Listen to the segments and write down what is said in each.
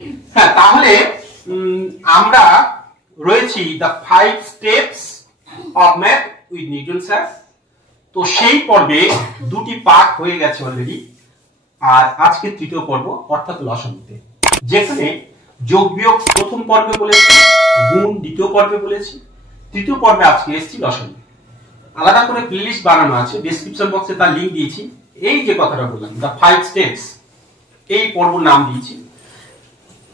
হ্যাঁ, তাহলে আমরা রয়েছি the 5 steps of math with Newton sir. তো সেই পর্বে দুটি পার্ট হয়ে গেছে অলরেডি, আর আজকে তৃতীয় পর্ব অর্থাৎ লসাগুতে, যেখানে যোগ বিয়োগ প্রথম পর্বে বলেছি, গুণ দ্বিতীয় পর্বে বলেছি, তৃতীয় পর্বে আজকে এসেছি লসাগু। আলাদা করে প্লেলিস্ট বানানো আছে, ডেসক্রিপশন বক্সে তার লিংক দিয়েছি। এই যে কথাটা বললাম দ্য 5 স্টেপস, এই পর্ব নাম দিয়েছি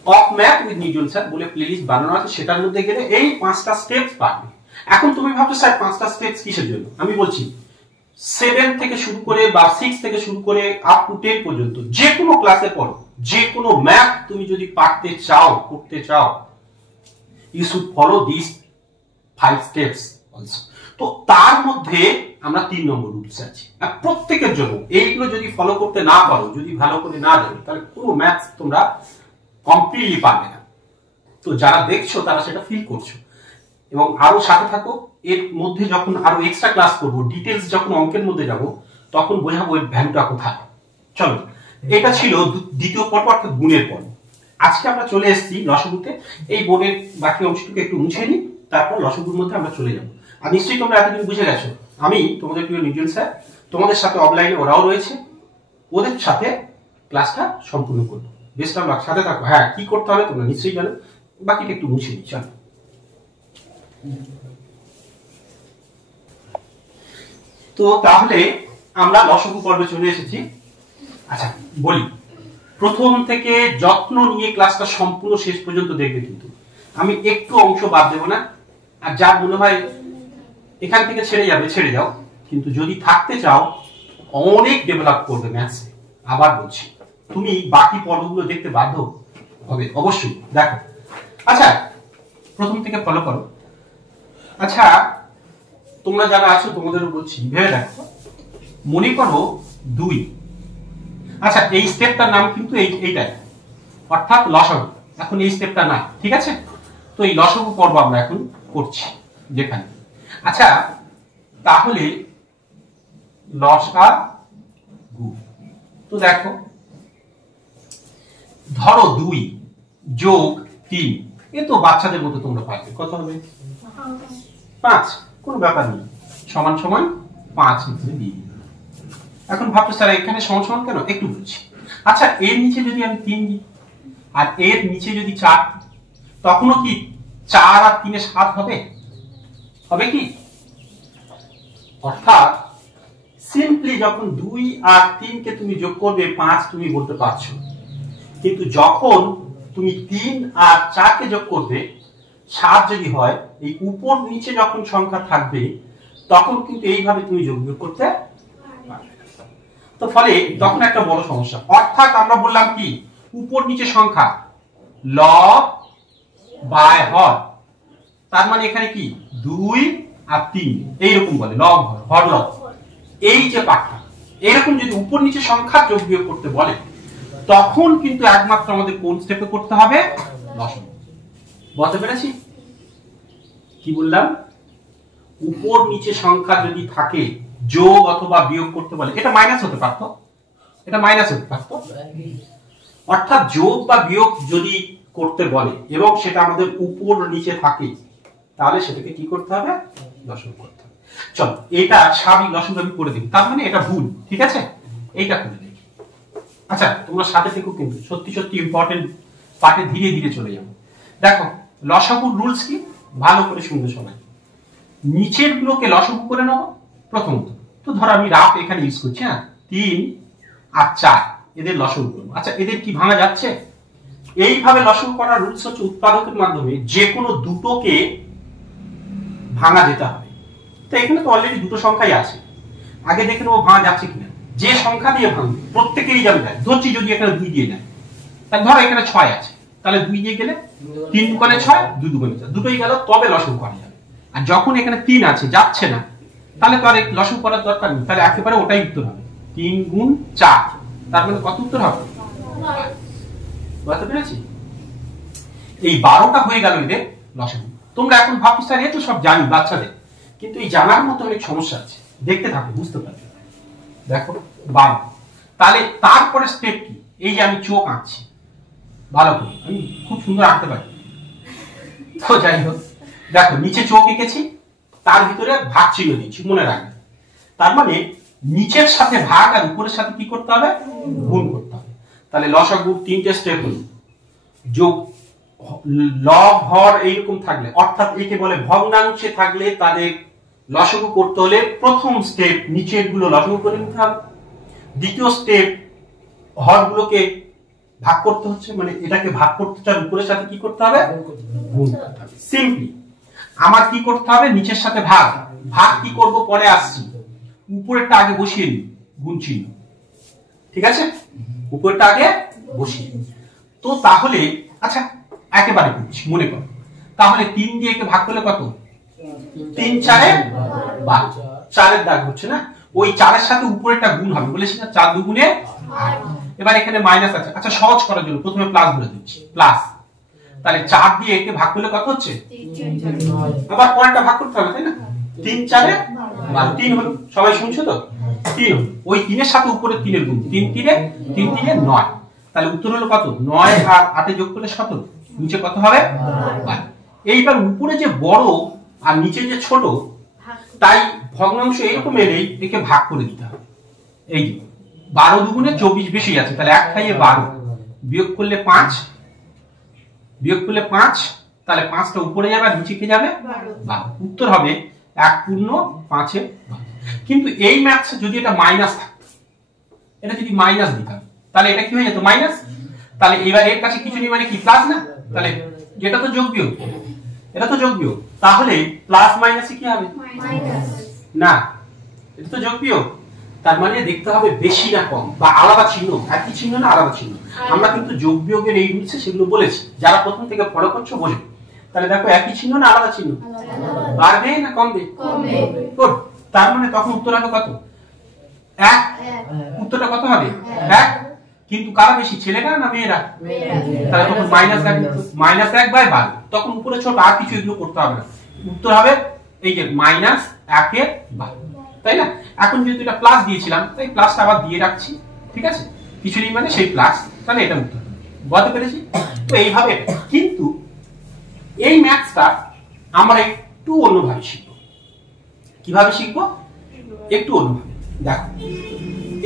of math with Newton sir বলে প্লেলিস্ট বানানো আছে। সেটার মধ্যে গেলে এই 5টা স্টেপস পাবে। এখন তুমি ভাবছো স্যার 5টা স্টেপস কিসের জন্য? আমি বলছি 7 থেকে শুরু করে বা 6 থেকে শুরু করে আপ টু 10 পর্যন্ত যে কোনো ক্লাসে পড়ো, যে কোনো ম্যাথ তুমি যদি পারতে চাও, করতে চাও, you should follow this 5 steps also. তো তার মধ্যে আমরা 3 নম্বর রুলস আছে প্রত্যেকের জন্য। এইগুলো যদি ফলো করতে না পারো, যদি ভালো করে না জানো, তাহলে কোনো ম্যাথস তোমরা কমপ্লিটলি পারবে না। তো যারা দেখছো তারা সেটা ফিল করছো, এবং আরো সাথে থাকো। এর মধ্যে যখন আরো এক্সট্রা ক্লাস করবো, ডিটেলস যখন অঙ্কের মধ্যে যাব, তখন বোঝাবো এর ভ্যালুটা কোথায়। চলো, এটা ছিল দ্বিতীয় পর্ব অর্থাৎ গুণের পর্ব। আজকে আমরা চলে এসেছি লসাগুতে। এই বোর্ডের বাকি অংশটুকু একটু মুছে নিই, তারপর লসাগুর মধ্যে আমরা চলে যাব। আর নিশ্চয়ই তোমরা এতদিন বুঝে গেছো আমি তোমাদের প্রিয় নিউটন স্যার, তোমাদের সাথে অফলাইনে ওরাও রয়েছে, ওদের সাথে ক্লাসটা সম্পূর্ণ করবো। বেস্ট অফ লাক, সাথে থাকো। হ্যাঁ, কি করতে হবে তোমরা নিশ্চয়ই জানো, বাকিটা একটু মুছে নিই। চলো, তো তাহলে আমরা লসাগু পর্বে চলে এসেছি। আচ্ছা বলি, প্রথম থেকে যত্ন নিয়ে ক্লাসটা সম্পূর্ণ শেষ পর্যন্ত দেখবে, কিন্তু আমি একটু অংশ বাদ দেবো না। আর যা মনে হয় এখান থেকে ছেড়ে যাবে ছেড়ে যাও, কিন্তু যদি থাকতে চাও অনেক ডেভেলপ করবে ম্যাথসে। আবার বলছি, তুমি বাকি পর্বগুলো দেখতে বাধ্য হবে অবশ্যই। দেখো, আচ্ছা প্রথম থেকে ফলো করো। আচ্ছা তোমরা যারা আছো তোমাদের বলছি, ভেবে দেখো, মনে করো 2। আচ্ছা এই স্টেপটার নাম কিন্তু এইটাই, অর্থাৎ লসাগু। এখন এই স্টেপটা নাই, ঠিক আছে? তো এই লসাগু পর্ব আমরা এখন করছি যেখানে। আচ্ছা তাহলে লসাগু, তো দেখো, ধরো 2 যোগ 3, এ তো বাচ্চাদের মতো তোমরা পারবে। কত হবে? 5। কোনো ব্যাপার নেই, সমান সমান 5 হিসেবে দিয়ে দিই। এখন ভাবছো স্যার এখানে সমান সমান কেন, একটু বুঝছি। আচ্ছা এর নিচে যদি আমি 3 দিই, আর এর নিচে যদি 4, তখনও কি 4 আর 3 এর 7 হবে? হবে কি? অর্থাৎ সিম্পলি যখন 2 আর 3 কে তুমি যোগ করবে 5 তুমি বলতে পারছো, কিন্তু যখন তুমি 3 আর 4 কে যোগ করবে 7 যদি হয়, এই উপর নিচে যখন সংখ্যা থাকবে তখন কিন্তু এইভাবে তুমি যোগ বিয়োগ করতে পারবে। তো ফলে তখন একটা বড় সমস্যা। অর্থাৎ আমরা বললাম কি, উপর নিচে সংখ্যা লব বাই হর, তার মানে এখানে কি 2 আর 3 এইরকম বলে, লব হর লব। এই যে পাঠটা এরকম যদি উপর নিচে সংখ্যা যোগ বিয়োগ করতে বলে, তখন কিন্তু একমাত্র আমাদের কোন স্টেপে করতে হবে? লসাগু। বলতে পেরেছি কি বললাম? উপর নিচে সংখ্যা যদি থাকে, যোগ অথবা বিয়োগ করতে বলে, এটা মাইনাস হতে পারতো, এটা মাইনাস হতে পারতো। অর্থাৎ যোগ বা বিয়োগ যদি করতে বলে এবং সেটা আমাদের উপর নিচে থাকে, তাহলে সেটাকে কি করতে হবে? লসাগু করতে হবে। চলো এটা স্বাভাবিক লসাগু আমি করে দিই, তার মানে এটা ভুল, ঠিক আছে? এইটা করে দিই। আচ্ছা তোমরা সাথে থেকো, কিন্তু সত্যি সত্যি ইম্পর্টেন্ট পার্টে ধীরে ধীরে চলে যাবো। দেখো লসাগুর রুলস কি, ভালো করে শুনবে সবাই। নিচের গুলোকে লসাগু করে নেবো প্রথমত। তো ধরো আমি রাফ এখানে ইউজ করছি, হ্যাঁ, 3 আর 4 এদের লসাগু করবো। আচ্ছা এদের কি ভাঙা যাচ্ছে? এইভাবে লসাগু করার রুলস হচ্ছে উৎপাদকের মাধ্যমে যে কোনো দুটোকে ভাঙা যেতে হবে। তো এখানে তো অলরেডি দুটো সংখ্যাই আছে, আগে দেখে নেবো ভাঙা যাচ্ছে কিনা। যে সংখ্যা দিয়ে ভাঙবে প্রত্যেকেরই যাবে যায়। ধরছি যদি এখানে 2 দিয়ে যায়, তাহলে ধরো এখানে 6 আছে, তাহলে 2 দিয়ে গেলে 3 দুগুণে 6, 2 দুগুণে 4, দুটোই গেল, তবে লসাগু করা যাবে। আর যখন এখানে 3 আছে, যাচ্ছে না, তাহলে তো আর লসাগু করার দরকার নেই, তাহলে একেবারে ওটাই উত্তর হবে। 3 গুণ 4, তার মানে কত উত্তর হবে? বুঝতে পেরেছি? এই 12টা হয়ে গেল এদের লসাগু। তোমরা এখন ভাবছো স্যার এ তো সব জানি বাচ্চাদের, কিন্তু এই জানার মতো অনেক সমস্যা আছে, দেখতে থাকো বুঝতে পারবে। দেখো 12, তাহলে তারপরে স্টেপ কি? এই যে আমি চোখ আঁকছি, ভালো করে, আমি খুব সুন্দর আঁকতে পারি। তো যাই হোক, দেখো নিচে চোখ এঁকেছি, তার ভিতরে ভাগ চিহ্ন দিচ্ছি, মনে রাখবে। তার মানে নিচের সাথে ভাগ আর উপরের সাথে কি করতে হবে, গুণ করতে হবে। তাহলে লসাগু 3টে স্টেপ হলো, যোগ, লব, হর এইরকম থাকলে, অর্থাৎ একে বলে ভগ্নাংশে থাকলে তাদের লসাগু করতে হলে প্রথম স্টেপ নিচের গুলো লসাগু করে নিতে হবে, দ্বিতীয় স্টেপ হর গুলোকে ভাগ করতে হচ্ছে, মানে এটাকে ভাগ করতে চান উপরের সাথে কি করতে হবে, গুণ করতে হবে। সিম্পলি আমার কি করতে হবে, নিচের সাথে ভাগ, ভাগ কি করব পরে আসছি, উপরেরটা আগে বসিয়ে নিই, গুণ চিহ্ন, ঠিক আছে, উপরেরটা আগে বসিয়ে। তো তাহলে আচ্ছা একেবারে করছি, মনে করো তাহলে 3 দিয়ে একে ভাগ করলে কত, 3 4 12, 4-এর দাগ হচ্ছে না, ওই 4-এর সাথে উপরেরটা গুণ হবে, বলেছি না 4 দুগুণে 8। এবার এখানে মাইনাস আছে, আচ্ছা সহজ করার জন্য প্রথমে প্লাস বলে দিচ্ছি, প্লাস, তাহলে 4 দিয়ে একে ভাগ করলে কত হচ্ছে, আবার পরেরটা ভাগ করতে হবে, তাই না, 3 4 12, 3 হলো, সবাই শুনছো তো, 3 হলো, ওই 3-এর সাথে উপরে 3-এর গুণ, 3 3 9, তাহলে উত্তর হলো কত, 9 আর 8 যোগ করলে 17, নিচে কত হবে 12। এইবার উপরে যে বড় আর নিচে যে ছোট, তাই ভগ্নাংশ এরকম এলেই একে ভাগ করে দিতে হবে। এই যে 12 দুগুণে 24 বেশি আছে, তাহলে 1 খাইয়ে 12, বিয়োগ করলে 5, বিয়োগ করলে 5, তাহলে 5টা উপরে যাবে আর নিচে কে যাবে 12, উত্তর হবে 1 পূর্ণ 5-এর 12। কিন্তু এই ম্যাথসে যদি এটা মাইনাস থাকতো, এটা যদি মাইনাস দিতাম তাহলে এটা কি হয়ে যেত, মাইনাস, তাহলে এবার এর কাছে কিছু নেই মানে কি প্লাস না, তাহলে এটা তো যোগ বিয়োগ, এটা তো যোগ বিয়োগ, তাহলে প্লাস মাইনাসে কি হবে, মাইনাস না, এটা তো যোগ বিয়োগ, তার মানে দেখতে হবে বেশি না কম, বা আলাদা চিহ্ন, একই চিহ্ন না আলাদা চিহ্ন। আমরা কিন্তু যোগ বিয়োগের এই রুলসে সেগুলো বলেছি, যারা প্রথম থেকে ফলো করছো বোঝো। তাহলে দেখো একই চিহ্ন না আলাদা চিহ্ন, বাড়বে না কমবে, গুড, তার মানে তখন উত্তর হবে কত, 1, উত্তরটা কত হবে 1, কিন্তু কারা বেশি, ছেলেরা না মেয়েরা, তাহলে তখন -1/12, তখন উপরে ছোট আর কিছু এগুলো করতে হবে না, উত্তর হবে এই যে -1/12, তাই না। এখন যেহেতু এটা প্লাস দিয়েছিলাম তাই প্লাসটা আবার দিয়ে রাখছি, ঠিক আছে, কিছু নেই মানে সেই প্লাস, তাহলে এটা উত্তর বলতে পেরেছি। তো এইভাবে, কিন্তু এই ম্যাথসটা আমরা একটু অন্যভাবে শিখবো। কিভাবে শিখবো, একটু অন্যভাবে, দেখো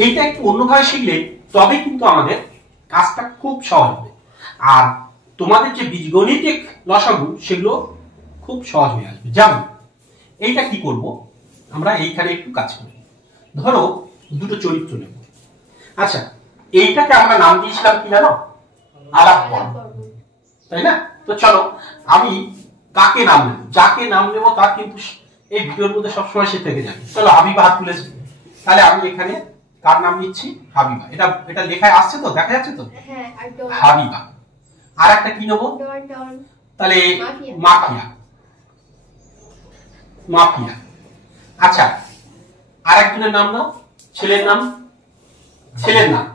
এইটা একটু অন্যভাবে শিখলে তবে কিন্তু আমাদের কাজটা খুব সহজ হবে, আর তোমাদের যে বীজগণিতিক লসাগু সেগুলো খুব সহজ হয়ে আসবে। যেমন এইটা কি করব, আমরা এইখানে একটু কাজ করি, ধরো দুটো চরিত্র নেব, আচ্ছা এইটাকে আমরা নাম দিয়েছিলাম কি জানো, আলাপ পর্ব, তাই না। তো চলো আমি কাকে নাম নেব, যাকে নাম নেব তার কিন্তু এই ভিডিওর মধ্যে সবসময় সে থেকে যাবে। চলো হাবিবা হাত তুলেছে, তাহলে আমি এখানে কার নাম নিচ্ছি, হাবিবা, এটা লেখায় আসছে তো, দেখা যাচ্ছে তো, হাবিবা। আর একটা কি নেব, তাহলে মাফিয়া, মাফিয়া। আচ্ছা আর একজনের নাম নাও, ছেলের নাম, ছেলের নাম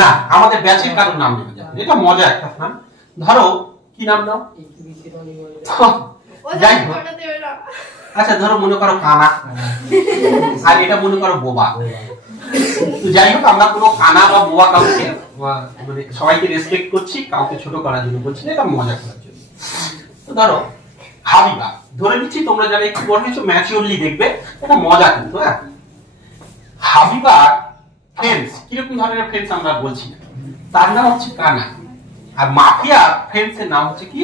না, আমাদের ব্যাচের কারোর নাম নেওয়া যাবে, এটা মজা একটা নাম, ধরো কি নাম নাও, যাই হোক, আচ্ছা ধরো মনে করো কানা, আর এটা মনে করো বোবা। তো যাই হোক, আমরা কোনো কানা বা বোবা কাউকে মানে সবাইকে রেসপেক্ট করছি, কাউকে ছোট করার জন্য করছি না, এটা মজা করার জন্য। তো ধরো হাবিবা ধরে নিচ্ছি, তোমরা যারা একটু বড় হয়েছো ম্যাচিওরলি দেখবে, এটা মজা কিন্তু। হ্যাঁ, হাবিবার ফ্রেন্ডস কিরকম ধরনের ফ্রেন্ডস আমরা বলছি না, তার নাম হচ্ছে কানা, আর মাফিয়া ফ্রেন্ডস এর নাম হচ্ছে কি,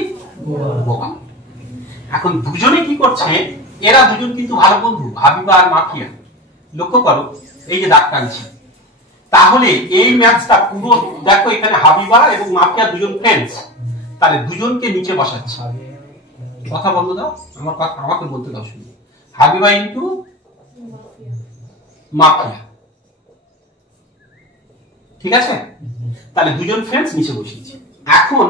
বোবা। এখন দুজনে কি করছে, এরা দুজন কিন্তু ভালো বন্ধু, হাবিবা আর মাফিয়া। লক্ষ্য করো এই যে দাগ টানছি, তাহলে এই ম্যাচটা পুরো দেখো, এখানে হাবিবা এবং মাফিয়া দুজন ফ্রেন্ডস, তাহলে দুজনকে নিচে বসাচ্ছি, কথা বন্ধ দাও, আমার কথা আমাকে বলতে দাও শুনি, হাবিবা ইনটু মাফিয়া, ঠিক আছে, তাহলে দুজন ফ্রেন্ডস নিচে বসিয়েছি। এখন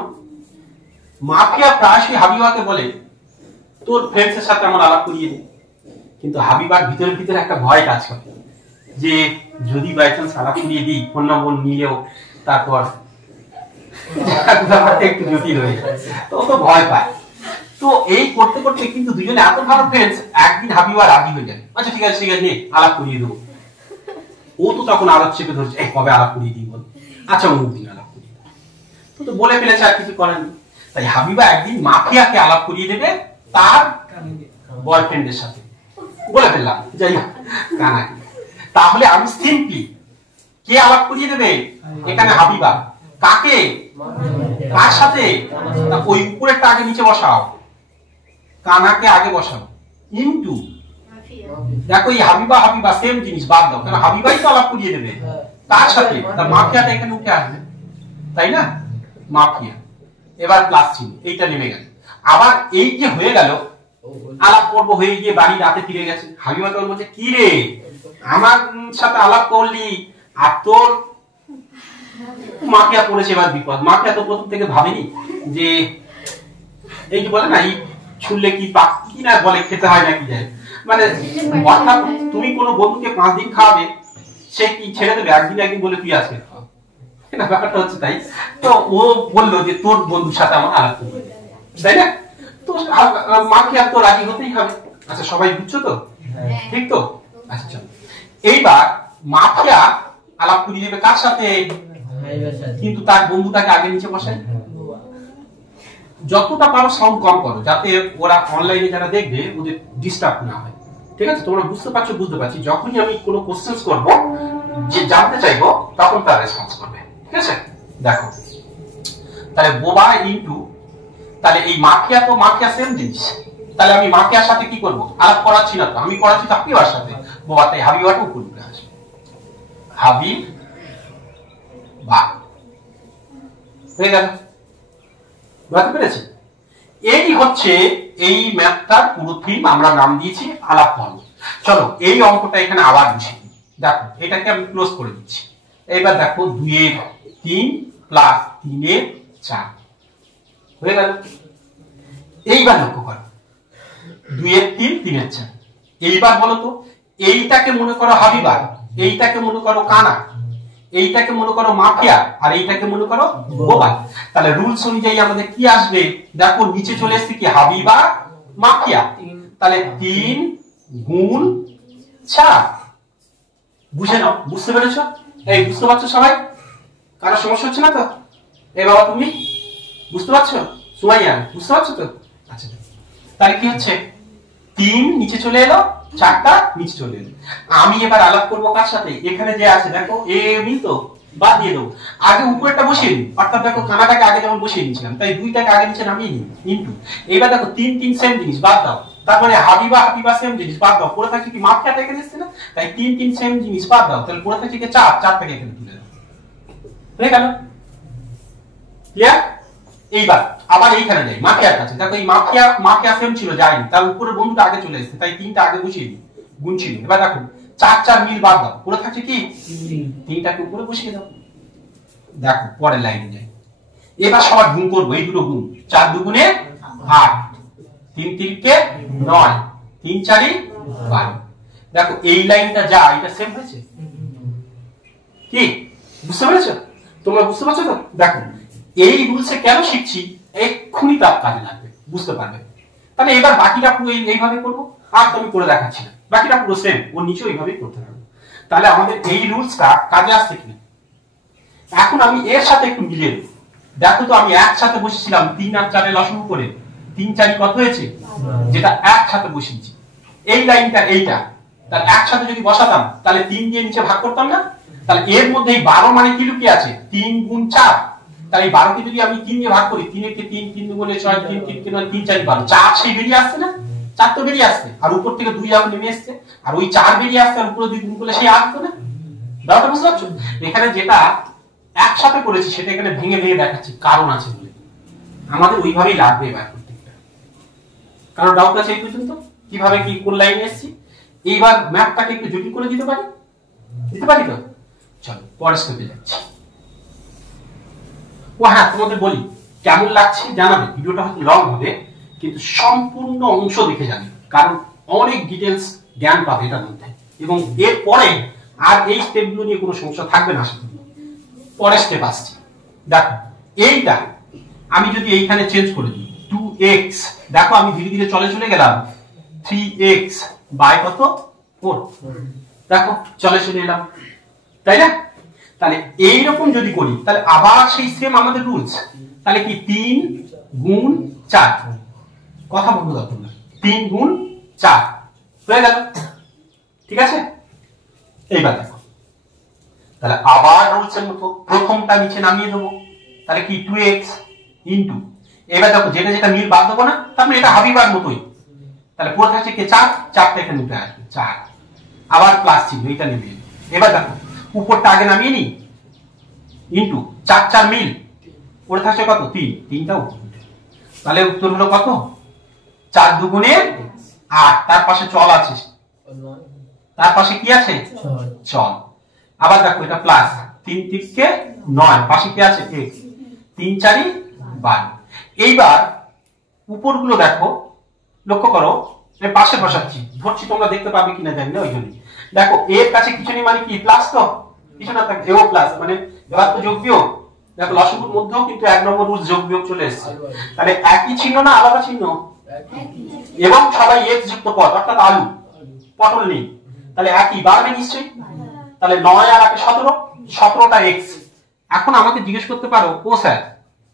মাফিয়া প্রায়শই হাবিবাকে বলে তোর ফ্রেন্ডস এর সাথে আমার আলাপ করিয়ে দে, কিন্তু হাবিবার ভিতরে ভিতরে একটা ভয় কাজ করে যে যদি বাই চান্স আলাপ করিয়ে দিই, ফোন নম্বর নিলেও তারপর ব্যাপারটা একটু জটিল হয়ে যায়, তো ও তো ভয় পায়। তো এই করতে করতে কিন্তু দুজনে এত ভালো ফ্রেন্ডস, একদিন হাবিবা রাজি হয়ে যায়, আচ্ছা ঠিক আছে আলাপ করিয়ে দেবো। ও তো তখন আলাপ চেপে ধরছে, কবে আলাপ করিয়ে দিই বল, আচ্ছা অমুক দিন আলাপ করিয়ে দেবো। তো বলে ফেলেছে, আর কিছু করেন। তাই হাবিবা একদিন মাফিয়াকে আলাপ করিয়ে দেবে তার বয়ফ্রেন্ডের সাথে, বলে ফেললাম, যাই হোক কানাকে। তাহলে আমি সিম্পলি কে আলাপ করিয়ে দেবে এখানে? হাবিবা। কাকে? কার সাথে? ওই উপরেরটা আগে নিচে বসাও, কানাকে আগে বসাও, ইনটু, দেখো এই হাবিবা হাবিবা সেম জিনিস, বাদ দাও, কারণ হাবিবাই তো আলাপ করিয়ে দেবে তার সাথে, তার মাফিয়াটা এখানে উঠে আসবে, তাই না? মাফিয়া, এবার প্লাস চিহ্ন, এইটা নেমে গেল। আবার এই যে হয়ে গেল, আলাপ করব হয়ে গিয়ে বাড়ি রাতে ফিরে গেছে, হাবিবা তোর বলছে কি রে আমার সাথে আলাপ করলি আর তোর মাফিয়া পড়েছে, এবার বিপদ। মাফিয়া তো প্রথম থেকে ভাবেনি যে এই যে বলে না এই ছুললে কি পাক কি না বলে, খেতে হয় না কি যায়, মানে অর্থাৎ তুমি কোনো বন্ধুকে 5 দিন খাওয়াবে, সে কি ছেড়ে দেবে একদিন বলে তুই আজকে খাও না, ব্যাপারটা হচ্ছে তাই। তো ও বললো যে তোর বন্ধুর সাথে আমার আলাপ করবে, তাই না? তো মাফিয়া তো রাজি হতেই হবে। আচ্ছা সবাই বুঝছো তো? ঠিক তো? আচ্ছা চলো, এইবার মাফিয়া আলাপ করিয়ে দেবে কার সাথে? কিন্তু তার বন্ধুটাকে আগে নিচে বসাই। যতটা পারো সাউন্ড কম করো, যাতে ওরা অনলাইনে যারা দেখবে ওদের ডিস্টার্ব না হয়, ঠিক আছে? তোমরা বুঝতে পারছো? বুঝতে পারছি। যখনই আমি কোনো কোশ্চেন করব, যে জানতে চাইবো, তখন তার রেসপন্স করবে, ঠিক আছে? দেখো তাহলে বোবা ইনটু, তাহলে এই মাফিয়া তো মাফিয়া সেম জিনিস, তাহলে আমি মাফিয়ার সাথে কি করব? আলাপ করাচ্ছি না তো, আমি করাচ্ছি হাবিবার সাথে, বোবা, তাই হাবিবাটা উপর উঠে আসবে, হাবিব বা, হয়ে গেল। বুঝতে পেরেছি? এই হচ্ছে এই ম্যাথটার পুরো থিম, আমরা নাম দিয়েছি আলাপ পর্ব। চলো এই অঙ্কটা এখানে আবার বসিয়ে দিই। দেখো এটাকে আমি ক্লোজ করে দিচ্ছি। এবার দেখো 2 এর 3 প্লাস 3 এর 4 হয়ে গেল। এইবার লক্ষ্য করো 2 এর 3 3 এর 4। এইবার বলো তো, এইটাকে মনে করো হাবিবা, এইটাকে মনে করো কানা, এইটাকে মনে করো মাফিয়া, আর এইটাকে মনে করো বোবা। তাহলে রুলস অনুযায়ী আমাদের কি আসবে? দেখো নিচে চলে এসেছে কি? হাবিবা মাফিয়া। তাহলে 3 গুণ 4। বুঝে নাও, বুঝতে পেরেছো? এই বুঝতে পারছো সবাই? কারো সমস্যা হচ্ছে না তো? এই বাবা তুমি বুঝতে পারছো? সুমাইয়া বুঝতে পারছো তো? আচ্ছা তাহলে কি হচ্ছে? 3 নিচে চলে এলো, 4টা নিচে চলে এলো। আমি এবার আলাপ করবো কার সাথে? এখানে যে আছে দেখো এ মিল তো, বাদ দিয়ে দেবো, আগে উপরেরটা বসিয়ে দিই। অর্থাৎ দেখো কানাটাকে আগে যেমন বসিয়ে নিয়েছিলাম, তাই 2টাকে আগে নিচে নামিয়ে নিই ইনটু। এবার দেখো 3 3 সেম জিনিস, বাদ দাও। তারপরে হাবিবা হাবিবা সেম জিনিস, বাদ দাও। পড়ে থাকছে কি? মাফিয়াটা এখানে এসেছে না, তাই 3 3 সেম জিনিস, বাদ দাও। তাহলে পড়ে থাকছে কি? 4, 4টাকে এখানে তুলে দাও, হয়ে গেল। ক্লিয়ার? এইবার আবার এইখানে যাই মাফিয়ার কাছে। দেখো এই মাফিয়া মাফিয়া সেম ছিল, যায়নি, তার উপরের বন্ধুটা আগে চলে এসেছে, তাই 3টা আগে বসিয়ে দিই, গুণ ছিল। এবার দেখো 4 4 মিল, বাদ দাও। পড়ে থাকছে কি? 3টাকে উপরে বসিয়ে দাও। দেখো পরের লাইনে যাই। এবার সবার গুণ করবো, এই দুটো গুণ, 4 দুগুণে 8, 3 3 কে 9, 3 4 12। দেখো এই লাইনটা যা, এটা সেম হয়েছে কি? বুঝতে পেরেছো? তোমরা বুঝতে পারছো তো? দেখো এই রুলসে কেন শিখছি, এক্ষুনি তার কাজে লাগবে, বুঝতে পারবে। তাহলে এবার বাকিটা পুরো এইভাবে করবো, আর তুমি করে দেখাচ্ছি না, বাকিটা পুরো সেম, ওর নিচেও এইভাবেই করতে হবে। তাহলে আমাদের এই রুলসটা কাজে আসছে কিনা? এখন আমি এর সাথে একটু মিলিয়ে দেবো। দেখো তো আমি একসাথে বসেছিলাম 3 আর 4 এর লসাগু করে, 3 4 কত হয়েছে? যেটা একসাথে বসিয়েছি এই লাইনটা, এইটা, তাহলে একসাথে যদি বসাতাম তাহলে 3 দিয়ে নিচে ভাগ করতাম না? তাহলে এর মধ্যে এই 12 মানে কি লুকিয়ে আছে? 3 গুণ 4। তাহলে এই 12 কে যদি আমি 3 দিয়ে ভাগ করি, 3 এর কে 3, 3 দুগুণে 6, 3 3 3 3 4 12, 4 সেই বেরিয়ে আসছে না? 4 তো বেরিয়ে আসছে, আর উপর থেকে 2 যাও নেমে আসছে, আর ওই 4 বেরিয়ে আসছে, আর উপরে 2 গুণ করলে সেই আসতো না? ব্যাপারটা বুঝতে পারছো? এখানে যেটা একসাথে করেছি সেটা এখানে ভেঙে ভেঙে দেখাচ্ছি, কারণ আছে বলে। আমাদের ওইভাবেই লাগবে এবার প্রত্যেকটা। কারো ডাউট আছে এই পর্যন্ত? কিভাবে কি কোন লাইনে এসেছি? এইবার ম্যাপটাকে একটু জটিল করে দিতে পারি? দিতে পারি তো? চলো পরের স্টেপে যাচ্ছি। ও হ্যাঁ, তোমাদের বলি কেমন লাগছে জানাবে। ভিডিওটা হয়তো লং হবে, কিন্তু সম্পূর্ণ অংশ দেখে যাবে, কারণ অনেক ডিটেলস জ্ঞান পাবে এটার মধ্যে। এবং এর পরে আর এই স্টেপগুলো নিয়ে কোনো সমস্যা থাকবে না আশা করি। পরের স্টেপ আসছে। দেখো এইটা আমি যদি এইখানে চেঞ্জ করে দিই 2x, দেখো আমি ধীরে ধীরে চলে চলে গেলাম 3x বাই কত? 4। দেখো চলে চলে এলাম, তাই না? তাহলে এইরকম যদি করি তাহলে আবার সেই সেম আমাদের রুলস, তাহলে কি 3 গুণ 4, কথা বলবো তখন 3 গুণ 4 হয়ে গেল, ঠিক আছে। এইবার দেখো তাহলে আবার রুলসের মতো প্রথমটা নিচে নামিয়ে দেবো, তাহলে কি 2x ইন্টু, এবার দেখো যেটা যেটা মিল বাদ দেবো না, তার মানে এটা হাবিবার মতোই, তাহলে পুরো থাকছে কি 4, 4টা এখানে উঠে আসবে 4, আবার প্লাস চিহ্ন এটা নেমে। এবার দেখো উপরটা আগে নামিয়ে নি, ইন্টু 4 4 মিল, ওর থাকছে কত 3, 3টা উপর, তাহলে উত্তর হলো কত 4 দুগুণে 8, তার পাশে চল আছে, তার পাশে কি আছে চল। আবার দেখো এটা প্লাস 3 3 9, পাশে কি আছে x, 3 4 12। এইবার উপরগুলো দেখো, লক্ষ্য করো পাশে বসাচ্ছি, ধরছি তোমরা দেখতে পাবে কিনা জানি না, ওই জন্য দেখো এর কাছে কিছু নেই মানে কি প্লাস, তো কিছু না থাকে এও প্লাস, মানে এবার তো যোগ বিয়োগ, দেখো লসাগুর মধ্যেও কিন্তু 1 নম্বর রুল যোগ বিয়োগ চলে এসেছে, তাহলে একই চিহ্ন না আলাদা চিহ্ন, এবং সবাই x যুক্ত পদ অর্থাৎ আলু পটল নেই, তাহলে একই বাড়বে নিশ্চয়ই, তাহলে 9 আর 8 17, 17টা x। এখন আমাকে জিজ্ঞেস করতে পারো ও স্যার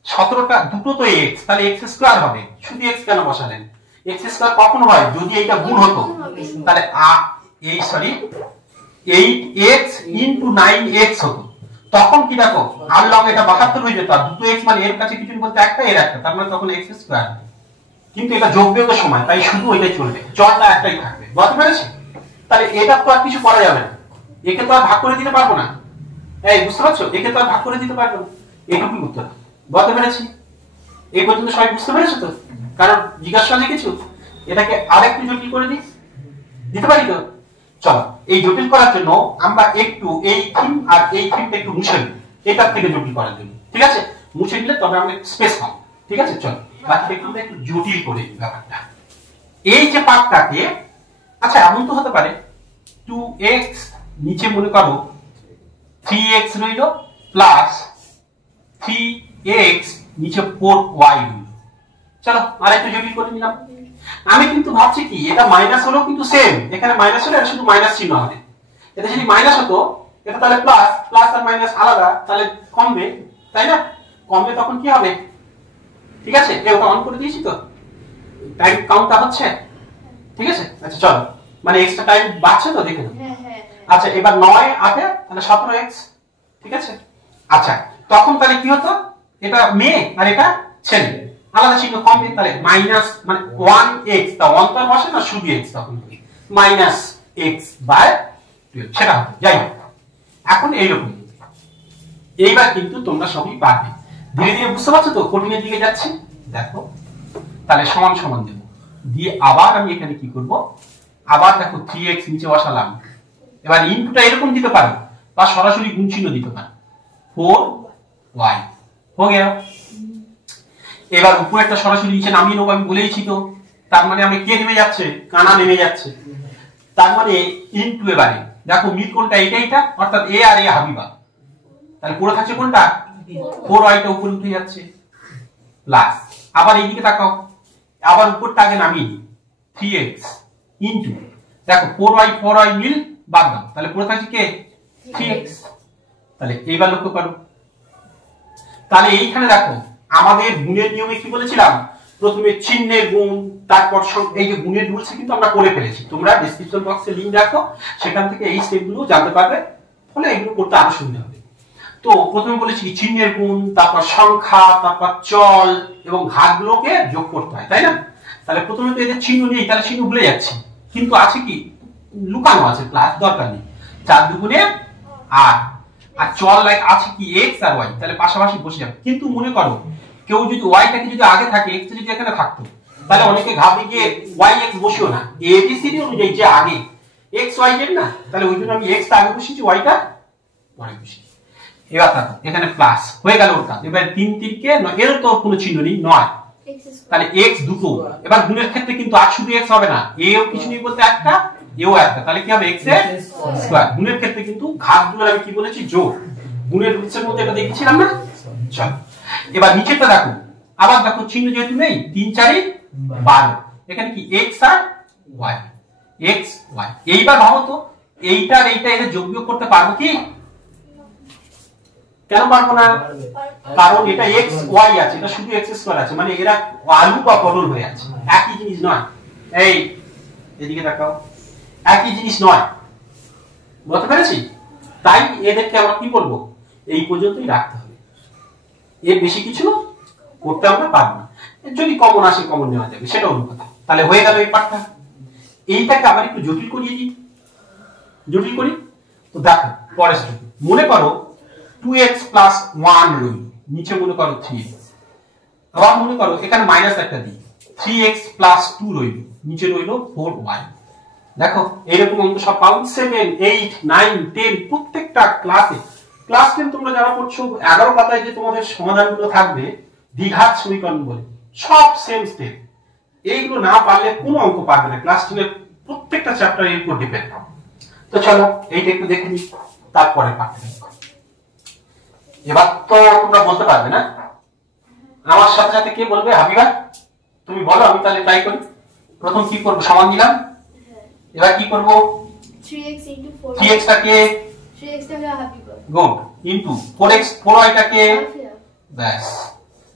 17টা দুটো তো x, তাহলে x স্কয়ার হবে, শুধু x কেন বসালেন? x স্কয়ার কখন হয় যদি এটা গুণ হতো, তাহলে এই সরি 8x ইনটু 9x হতো, তখন কি দেখো আর লং এটা 72 হয়ে যেত, আর দুটো x মানে এর কাছে কিছু বলতে একটা এর একটা, তার মানে তখন x স্কয়ার, কিন্তু এটা যোগ বিয়োগের সময় তাই শুধু ওইটাই চলবে, চলটা একটাই থাকবে, বুঝতে পেরেছি? তাহলে এটা তো আর কিছু করা যাবে না, একে তো আর ভাগ করে দিতে পারবো না, এই বুঝতে পারছো, একে তো আর ভাগ করে দিতে পারবো না, এইটুকুই উত্তর, বুঝতে পেরেছি? এই পর্যন্ত সবাই বুঝতে পেরেছো তো? কারণ জিজ্ঞাসা আছে কিছু, এটাকে আরেকটু জটিল করে দিতে পারি তো? চলো এই জটিল করার জন্য আমরা একটু এই থিম আর এই থিমটা একটু মুছে নিই, এটার থেকে জটিল করার জন্য, ঠিক আছে? মুছে নিলে তবে আমরা স্পেস পাবো, ঠিক আছে? চলো বাকিটা একটু জটিল করে ব্যাপারটা, এই যে পার্টটাকে, আচ্ছা এমন তো হতে পারে 2x নিচে মনে করো 3x রইল প্লাস 3x নিচে 4y রইল, চলো আরেকটু জটিল করে নিলাম। আমি কিন্তু ভাবছি কি এটা মাইনাস হলো কিন্তু সেম, এখানে মাইনাস হলে এটা শুধু মাইনাস চিহ্ন হবে, এটা যদি মাইনাস হতো এটা তাহলে প্লাস, প্লাস আর মাইনাস আলাদা, তাহলে কমবে তাই না? কমবে তখন কি হবে, ঠিক আছে? এটা অন করে দিয়েছি তো, টাইম কাউন্টটা হচ্ছে, ঠিক আছে? আচ্ছা চলো, মানে এক্সট্রা টাইম বাড়ছে তো, দেখে নাও। আচ্ছা এবার 9 8 তাহলে 17x, ঠিক আছে? আচ্ছা তখন তাহলে কি হতো, এটা মেয়ে আর এটা ছেলে, আলাদা চিহ্ন কমবে, তাহলে মাইনাস মানে 1x, তা 1 তো আর বসে না, শুধু x, তখন মাইনাস x বাই 12 সেটা হবে। যাই হোক এখন এইরকম, এইবার কিন্তু তোমরা সবই পারবে, ধীরে ধীরে বুঝতে পারছো তো কঠিনের দিকে যাচ্ছি। দেখো তাহলে সমান সমান দেব, দিয়ে আবার আমি এখানে কি করব, আবার দেখো 3x নিচে বসালাম, এবার ইনপুটটা এরকম দিতে পারো বা সরাসরি গুণ চিহ্ন দিতে পারো, 4y হয়ে গেল। এবার উপরে একটা সরাসরি নিচে নামিয়ে নেবো, আমি বলেইছি তো, তার মানে আমি কে নেমে যাচ্ছে, কানা নেমে যাচ্ছে, তার মানে ইনটু, এবারে দেখো মিল কোনটা, এটা অর্থাৎ a আর a হাবিবা, তাহলে পুরো থাকছে কোনটা 4y টা উপরে উঠে যাচ্ছে, প্লাস আবার এইদিকে তাকাও, আবার উপরটা আগে নামিয়ে 3x ইনটু, দেখো 4y মিল বাদ দাও, তাহলে পুরো থাকছে কে 3x। তাহলে এইবার লক্ষ্য করো, তাহলে এইখানে দেখো আমাদের গুণের নিয়মে কি বলেছিলাম, প্রথমে চিহ্নের গুণ, তারপর এই যে গুণের রুলস কিন্তু আমরা করে ফেলেছি, তোমরা ডেসক্রিপশন বক্সে লিংক রাখো, সেখান থেকে এই স্টেপগুলো জানতে পারবে, ফলে এগুলো করতে আরো সুবিধা হবে। তো প্রথমে বলেছি চিহ্নের গুণ, তারপর সংখ্যা, তারপর চল এবং ঘাতগুলোকে যোগ করতে হয়, তাই না? তাহলে প্রথমে তো এদের চিহ্ন নেই, তাহলে চিহ্ন ভুলে যাচ্ছি, কিন্তু আছে কি লুকানো আছে, প্লাস দরকার নেই, 4 দুগুণে 8, আর চল লাইক আছে কি x আর y, তাহলে পাশাপাশি বসে যাবে। কিন্তু মনে করো কেউ যদি y টাকে যদি আগে থাকে, x যদি এখানে থাকতো, তাহলে অনেকে ভাবে যে y x বসিও না, a b c d অনুযায়ী যে আগে x y z না, তাহলে ওই জন্য আমি x টা আগে বসিয়েছি, y টা পরে বসিয়েছি। এবার দেখো এখানে প্লাস হয়ে গেল ওটা, এবার 3 3 কে এর তো কোনো চিহ্ন নেই 9, তাহলে x দুটো, এবার গুণের ক্ষেত্রে কিন্তু আর শুধু x হবে না, a ও কিছু নেই বলতে একটা, এও একটা, তাহলে কি হবে x এর স্কয়ার। গুণের ক্ষেত্রে কিন্তু ঘাতগুলো আমি কি বলেছি যোগ, গুণের রুলসের মধ্যে এটা দেখেছিলাম না। চল এবার নিচেরটা দেখো, আবার দেখো চিহ্ন যেহেতু নেই, 3 4 12, এখানে কি x আর y, x y। এইবার ভাবো তো এইটা আর এইটা এর যোগ বিয়োগ করতে পারবো কি, কেন পারবো না? কারণ এটা x y আছে, এটা শুধু x স্কয়ার আছে, মানে এরা আলু বা পটল হয়ে আছে, একই জিনিস নয়। এই এদিকে তাকাও, একই জিনিস নয়, বুঝতে পেরেছি? তাই এদেরকে আমরা কি করব, এই পর্যন্তই রাখতে হবে, এর বেশি কিছু করতে আমরা পারবো না। যদি কমন আসে কমন নেওয়া যাবে, সেটা অন্য কথা। তাহলে হয়ে গেল এই পার্টটা। এইটাকে আবার একটু জটিল করিয়ে দিই, জটিল করি তো। দেখো পরে মনে করো 2x + 1 রইল, নিচে মনে করো 3x, আবার মনে করো এখানে মাইনাস একটা দিই, 3x + 2 রইল, নিচে রইল 4y। দেখো এইরকম অঙ্ক সব পাও 7, 8, 9, 10 প্রত্যেকটা ক্লাসে। ক্লাস 10 তোমরা যারা পড়ছো 11 পাতায় যে তোমাদের সমাধানগুলো থাকবে দ্বিঘাত সমীকরণ বলে, সব সেম স্টেপ। এইগুলো না পারলে কোনো অঙ্ক পারবে না। ক্লাস 10 এর প্রত্যেকটা চ্যাপ্টার এর উপর ডিপেন্ড। তো চলো এইটা একটু দেখে নিই, তারপরে পারবে। এবার তো তোমরা বলতে পারবে না, আমার সাথে সাথে কে বলবে? হাবিবা তুমি বলো, আমি তাহলে ট্রাই করি। প্রথম কি করব? সমান দিলাম। এবার কি করব? 3x * 4, 3x টাকে 3x টা হাবিবা গুণ ইনটু 4x 4y টাকে, ব্যাস।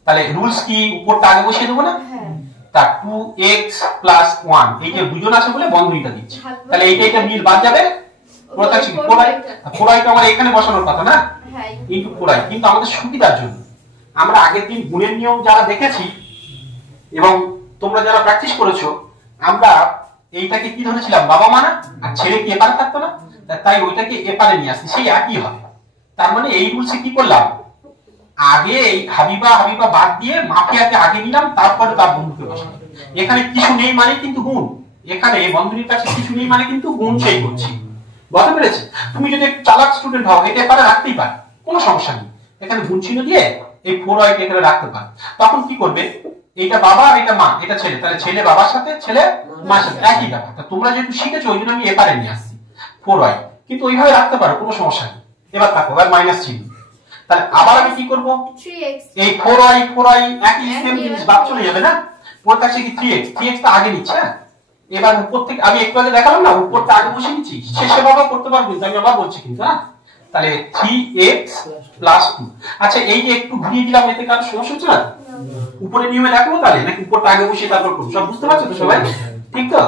তাহলে রুলস কি? উপরটা আগে বসিয়ে দেব না? হ্যাঁ। তা 2x + 1, এই যে দুজন আছে বলে বন্ধনীটা দিচ্ছি, তাহলে এটা মিল বাদ যাবে। 4y টা আমার এখানে বসানোর কথা না, হ্যাঁ, ইনটু 4y। কিন্তু আমাদের সুবিধার জন্য আমরা আগের দিন গুণের নিয়ম যারা দেখেছি এবং তোমরা যারা প্র্যাকটিস করেছো, আমরা এইটাকে কি ধরেছিলাম? বাবা মা না, আর ছেলে কি এপারে থাকতো না, তাই ওইটাকে এপারে নিয়ে আসি, সেই একই হবে। তার মানে এই রুলসে কি করলাম? আগে এই হাবিবা হাবিবা বাদ দিয়ে মাফিয়াকে আগে নিলাম, তারপরে তার বন্ধুকে বসালাম। এখানে কিছু নেই মানে কিন্তু গুণ, এখানে বন্ধুর কাছে কিছু নেই মানে কিন্তু গুণ সেই করছি, বুঝতে পেরেছি? তুমি যদি চালাক স্টুডেন্ট হও, এটা এপারে রাখতেই পারো, কোনো সমস্যা নেই। এখানে গুণ চিহ্ন দিয়ে এই 4y কে এখানে রাখতে পারো। তখন কি করবে? এটা বাবা আর এটা মা, এটা ছেলে, তাহলে ছেলে বাবার সাথে, ছেলে মার সাথে, একই ব্যাপার। তোমরা যেহেতু শিখেছো ওই জন্য আমি এপারে নিয়ে আসছি 4y, কিন্তু ওইভাবে রাখতে পারো, কোনো সমস্যা নেই। এবার থাকো, এবার মাইনাস চিহ্ন। তাহলে আবার আমি কি করব? 3x, এই 4y একই সেম জিনিস, বাদ চলে যাবে না? পড়তে আছে কি 3x টা আগে নিচ্ছে। হ্যাঁ, এবার প্রত্যেক আমি একটু আগে দেখালাম না, উপরটা আগে বসে নিচ্ছি, শেষে বাবা করতে পারবো, কিন্তু আমি আবার বলছি কিন্তু। হ্যাঁ, তাহলে 3x + 2। আচ্ছা এই যে একটু ঘুরিয়ে দিলাম, এতে কারো সমস্যা হচ্ছে না? উপরে নিয়মে দেখবো তাহলে, নাকি উপরটা আগে বসিয়ে তারপর করবো? সব বুঝতে পারছো তো সবাই? ঠিক তো?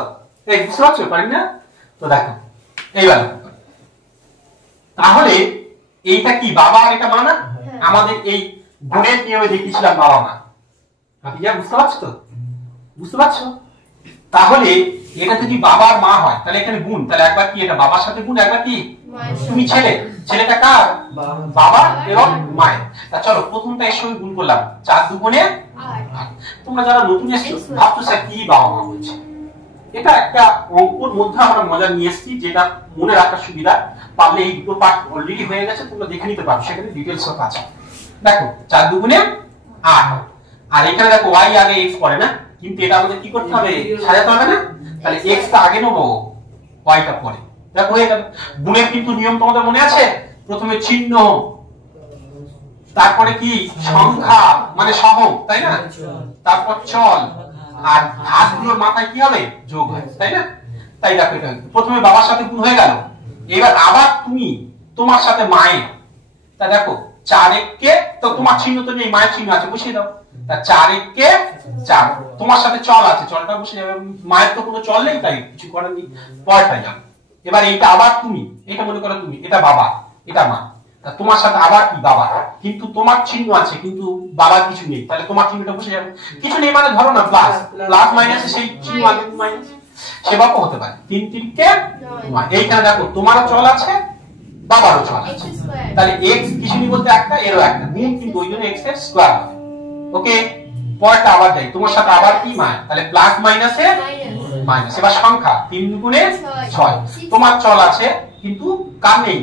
এই বুঝতে পারছো? পারি না তো? দেখো এইবার, তাহলে এইটা কি বাবা আর এটা মা না? আমাদের এই গুণের নিয়মে দেখিয়েছিলাম বাবা মা। আপনি যা বুঝতে পারছো তো? বুঝতে পারছো? তাহলে এটা যদি বাবা আর মা হয়, তাহলে এখানে গুণ, তাহলে একবার কি এটা বাবার সাথে গুণ, একবার কি তুমি ছেলে, ছেলেটা কার? বাবা এবং মায়ের। তা চলো প্রথমটা এর সঙ্গে গুণ করলাম, 4 × 2 = 8। তোমরা যারা নতুন এসেছো ভাবছো স্যার কি বাবা মা বলছে, এটা একটা অঙ্কর মধ্যে আমরা মজা নিয়ে এসেছি, যেটা মনে রাখার সুবিধা। পারলে এই দুটো পার্ট অলরেডি হয়ে গেছে, তোমরা দেখে নিতে পারো, সেখানে ডিটেইলস সব আছে। দেখো 4 × 2 = 8, আর এখানে দেখো y আগে x পরে না, কিন্তু এটা আমাদের কি করতে হবে? সাজাতে হবে না? তাহলে x টা আগে নেব, y টা পরে। দেখো হয়ে গেল। গুণের কিন্তু নিয়ম তোমাদের মনে আছে? প্রথমে চিহ্ন, তারপরে কি সংখ্যা মানে সহগ, তাই না? তারপর চল, আর ঘাতগুলোর মাথায় কি হবে? যোগ হয়, তাই না? তাই দেখো এটা প্রথমে বাবার সাথে গুণ হয়ে গেল, এবার আবার তুমি তোমার সাথে মায়ের। তা দেখো 4x কে, তো তোমার চিহ্ন তো নেই, মায়ের চিহ্ন আছে, বসিয়ে দাও। তা 4x কে 4, তোমার সাথে চল আছে, চলটা বসে যাবে, মায়ের তো কোনো চল নেই, তাই কিছু করার নেই, পরেরটা যাবে। এবার এইটা আবার তুমি, এটা মনে করো তুমি, এটা বাবা, এটা মা, তা তোমার সাথে আবার কি বাবা, কিন্তু তোমার চিহ্ন আছে কিন্তু বাবার কিছু নেই, তাহলে তোমার চিহ্নটা বসে যাবে। কিছু নেই মানে ধরো না প্লাস, প্লাস মাইনাসে সেই চিহ্ন আগে মাইনাস, সেভাবে হতে পারে। 3 × 3 = 9। এইখানে দেখো তোমারও চল আছে, বাবারও চল আছে, তাহলে x কিছু নেই বলতে একটা, এরও একটা গুণ, কিন্তু ওই জন্য x এর স্কয়ার হবে। ওকে, পরেরটা আবার যাই, তোমার সাথে আবার কি মা, তাহলে প্লাস মাইনাসে মাইনাস। এবার সংখ্যা 3 × 2 = 6, তোমার চল আছে কিন্তু কার নেই,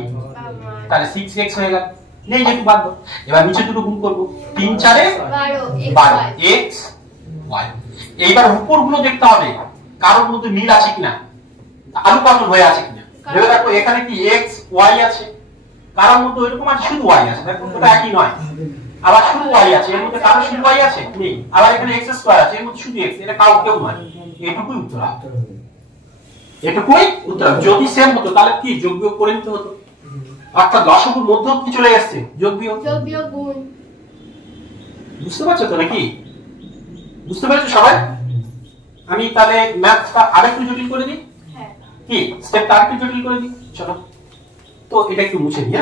তাহলে 6x হয়ে গেল, নেই যেহেতু বাদ দাও। এবার নিচে দুটো গুণ করব, 3 × 4 = 12 x y। এইবার উপরগুলো দেখতে হবে কারোর মধ্যে মিল আছে কিনা, আলু পাতল হয়ে আছে কিনা। ভেবে দেখো এখানে কি x y আছে, কারোর মধ্যে ওইরকম আছে শুধু y আছে, দেখো এটা একই নয়। আবার শুধু y আছে, এর মধ্যে কারো শুধু y আছে নেই। আবার এখানে x² আছে, এর মধ্যে শুধু x, এটা কারো কেউ নয়। এটুকুই উত্তর হবে, এটুকুই উত্তর হবে। যদি সেম হতো তাহলে কি যোগ বিয়োগ করে নিতে হতো, অর্থাৎ লসাগুর মধ্যে কি চলে আসছে, যোগ বিয়োগ। যোগ বিয়োগ গুণ। বুঝতে পারছো তো নাকি? বুঝতে পেরেছো সবাই? আমি তাহলে ম্যাথটা আরেকটু জটিল করে দিই। হ্যাঁ, কি স্টেপটা আরেকটু জটিল করে দিই, চলো। তো এটা একটু মুছে দিই।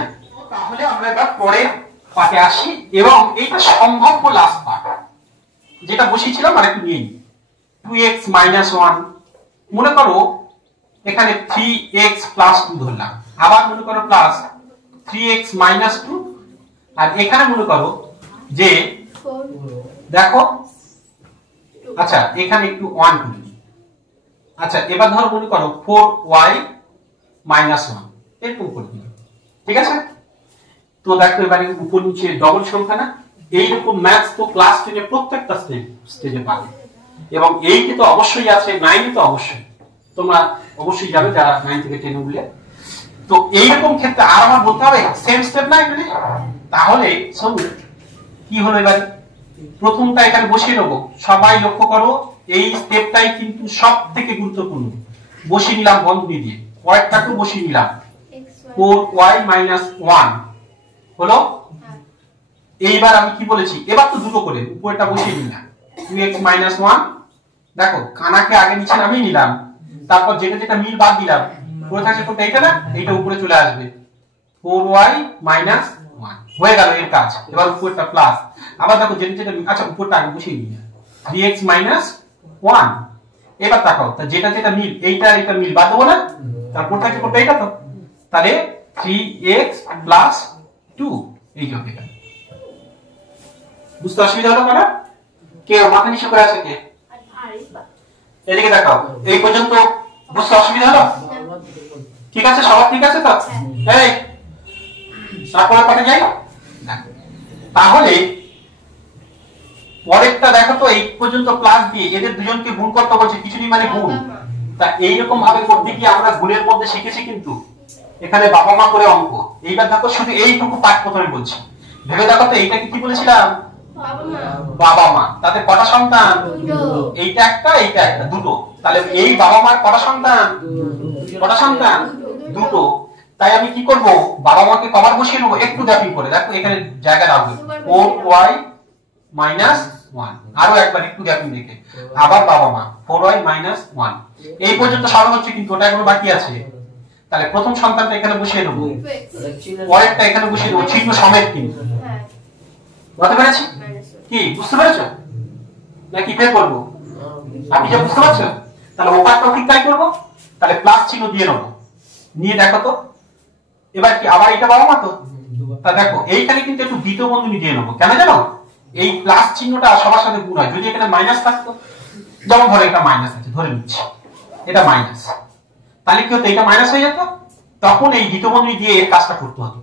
তাহলে আমরা এবার পরের পার্টে আসি, এবং এইটা সম্ভাব্য লাস্ট পার্ট, যেটা বসিয়েছিলাম আর একটু নিয়ে নিই। 2x - 1, মনে করো এখানে 3x + 2 ধরলাম, আবার মনে করো প্লাস 3x - 2, আর এখানে মনে করো যে 4 দেখো, আচ্ছা এখানে একটু 1 করে দিই। আচ্ছা এবার ধরো মনে করো 4y - 1, এরকম করে দিই, ঠিক আছে? তো দেখো এবারে উপর নিচে ডবল সংখ্যা না, এইরকম ম্যাথস তো ক্লাস 10 এ প্রত্যেকটা স্টেজে পাবে, এবং এইটা তো অবশ্যই আছে, 9 এ তো অবশ্যই, তোমরা অবশ্যই যাবে যারা 9 থেকে 10 উঠলে। তো এইরকম ক্ষেত্রে আর আমার বলতে হবে সেম স্টেপ না এখানে। তাহলে শোনো কি হলো, এবারে প্রথমটা এখানে বসিয়ে নেবো। সবাই লক্ষ্য করো, এই স্টেপটাই কিন্তু সবথেকে গুরুত্বপূর্ণ। বসিয়ে নিলাম বন্ধনী দিয়ে, পরেরটাকে বসিয়ে নিলাম, xy 4y - 1 হলো। এইবার আমি কি বলেছি, এবার তো দুটো করে উপরেটা বসিয়ে নিলাম, 2x - 1। দেখো কানাকে আগে নিচে নামিয়ে নিলাম, তারপর যেটা যেটা মিল বাদ দিলাম, পুরো থাকছে কোনটা, এইটা না, এইটা উপরে চলে আসবে, 4y - 1 হয়ে গেল এর কাজ। এবার উপরটা প্লাস, আবার দেখো যেটা যেটা, আচ্ছা উপরটা আগে বসিয়ে নিলাম, 3x - 1। এবার তাকাও, তা যেটা যেটা মিল, এইটা এটা মিল বাদ দেবো না, তারপর থাকছে কোনটা, এইটা তো, তাহলে 3x + 2 এই যে এটা। বুঝতে অসুবিধা হলো না? কে মাথা নিচু করে আছে কে? এদিকে দেখাও, এই পর্যন্ত বুঝতে অসুবিধা হলো? ঠিক আছে, সবার ঠিক আছে তো? এই তারপরে পাঠে যাই। তাহলে পরেরটা দেখো তো, এই পর্যন্ত প্লাস দিয়ে এদের দুজনকে গুণ করতে বলছে, কিছুই মানে গুণ। তা এইরকম ভাবে করতে গিয়ে আমরা গুণের মধ্যে শিখেছি কিন্তু এখানে বাবা মা করে অঙ্ক। এইবার দেখো শুধু এইটুকু পাঠ প্রথমে বলছি, ভেবে দেখো তো এইটা কি বলেছিলাম, বাবা মা, তাদের কটা সন্তান, এইটা একটা এইটা একটা, দুটো। তাহলে এই বাবা মার কটা সন্তান, কটা সন্তান, দুটো। তাই আমি কি করব, বাবা মাকে কবার বসিয়ে নেবো, একটু গ্যাপিং করে, দেখো এখানে জায়গা রাখবো, 4y - 1, আরো একবার একটু গ্যাপিং রেখে, আবার বাবা মা 4y - 1। এই পর্যন্ত সরল হচ্ছে, কিন্তু ওটা এখনো বাকি আছে। তাহলে প্রথম সন্তানটা এখানে বসিয়ে নেবো, পরেরটা এখানে বসিয়ে নেবো, চিহ্ন সমেত কিন্তু। বুঝতে পেরেছি কি? বুঝতে পেরেছো নাকি ফের করবো? আপনি যা বুঝতে পারছো, তাহলে ওপারটাও ঠিক তাই করবো। তাহলে প্লাস চিহ্ন দিয়ে নেবো, নিয়ে দেখো তো এবার কি, আবার এটা বাবা মা তো, তা দেখো এইখানে কিন্তু একটু দ্বিতীয় বন্ধনী দিয়ে নেবো। কেন জানো, এই প্লাস চিহ্নটা সবার সাথে গুণ হয়। যদি এখানে মাইনাস থাকতো, যেমন ধরো এটা মাইনাস আছে, ধরে নিচ্ছি এটা মাইনাস, তাহলে কি হতো, এটা মাইনাস হয়ে যেত, তখন এই দ্বিতীয় বন্ধনী দিয়ে এর কাজটা করতে হতো।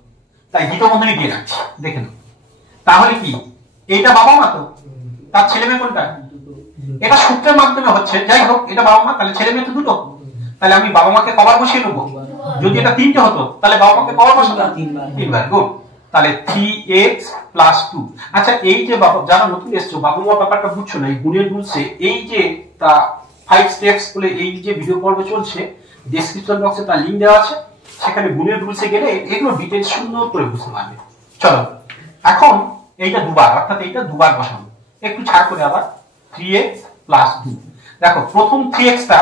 তাই দ্বিতীয় বন্ধনী দিয়ে রাখছি, দেখে নাও। তাহলে কি, এইটা বাবা মা তো, তার ছেলে মেয়ে কোনটা, এটা সূত্রের মাধ্যমে হচ্ছে, যাই হোক এটা বাবা মা, তাহলে ছেলে মেয়ে তো দুটো। তাহলে আমি বাবা মাকে কবার বসিয়ে নেবো, যদি এটা 3টে হতো তাহলে বাবা মাকে কবার বসাতাম, 3বার। গুড, তাহলে 3x + 2। আচ্ছা এই যে যারা নতুন এসছো, বাবা মা ব্যাপারটা বুঝছো না, এই গুণের রুলসে এই যে 5 স্টেপস বলে এই যে ভিডিও পর্ব চলছে, ডেসক্রিপশন বক্সে তার লিংক দেওয়া আছে, সেখানে গুণের রুলসে গেলে এগুলো ডিটেইলস সুন্দর করে বুঝতে পারবে। চলো এখন এইটা দুবার, অর্থাৎ এইটা দুবার বসাবো, একটু ছাড় করে আবার 3x + 2। দেখো প্রথম 3x টা,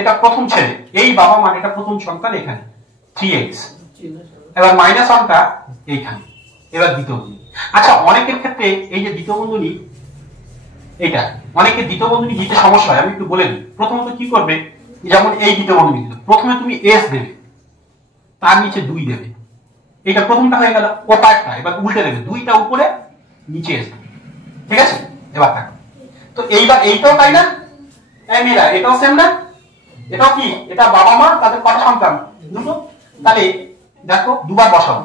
এটা প্রথম ছেলে, এই বাবা মা এটা প্রথম সন্তান, এখানে 3x, এবার -1টা এইখানে, এবার দ্বিতীয় বন্ধনী। আচ্ছা অনেকের ক্ষেত্রে এই যে দ্বিতীয় বন্ধনী, এইটা অনেকের দ্বিতীয় বন্ধনী দিতে সমস্যা হয়, আমি একটু বলে দিই। প্রথমত কি করবে, যেমন এই দ্বিতীয় বন্ধনী দিল, প্রথমে তুমি s দেবে, তার নিচে 2 দেবে, এটা প্রথমটা হয়ে গেল। ও পার্টটা এবার উল্টে দেবে, 2টা উপরে নিচে s দেবে, ঠিক আছে? এবার দেখো তো এইবার এইটাও তাই না, এই মেয়েরা এটাও সেম না, এটাও কি, এটা বাবা মা, তাদের কটা সন্তান, দুটো। তাহলে দেখো দুবার বসাবো,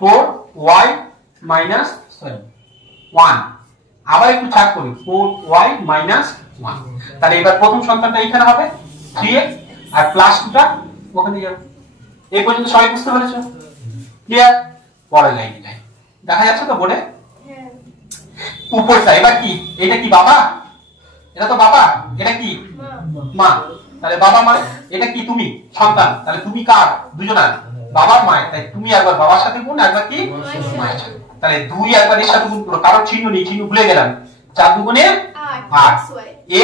4y - 1, আবার একটু ছাড় করি, 4y - 1। তাহলে এবার প্রথম সন্তানটা এখানে হবে 3x, আর +2টা ওখানে যাবে। এই পর্যন্ত সবাই বুঝতে পেরেছো? ক্লিয়ার? পরের লাইনে যাই, দেখা যাচ্ছে তো বোর্ডে উপরটা। এবার কি, এটা কি বাবা, এটা তো বাবা, এটা কি মা, তাহলে বাবা মা, এটা কি তুমি সন্তান, তাহলে তুমি কার, দুজনার, বাবার মায়ের, তাই তুমি একবার বাবার সাথে গুণ, একবার কি মায়ের সাথে। তাহলে 2 একবার এর সাথে গুণ করো, কারণ চিহ্ন নেই, চিহ্ন ভুলে গেলাম। 4 দুগুণে 8,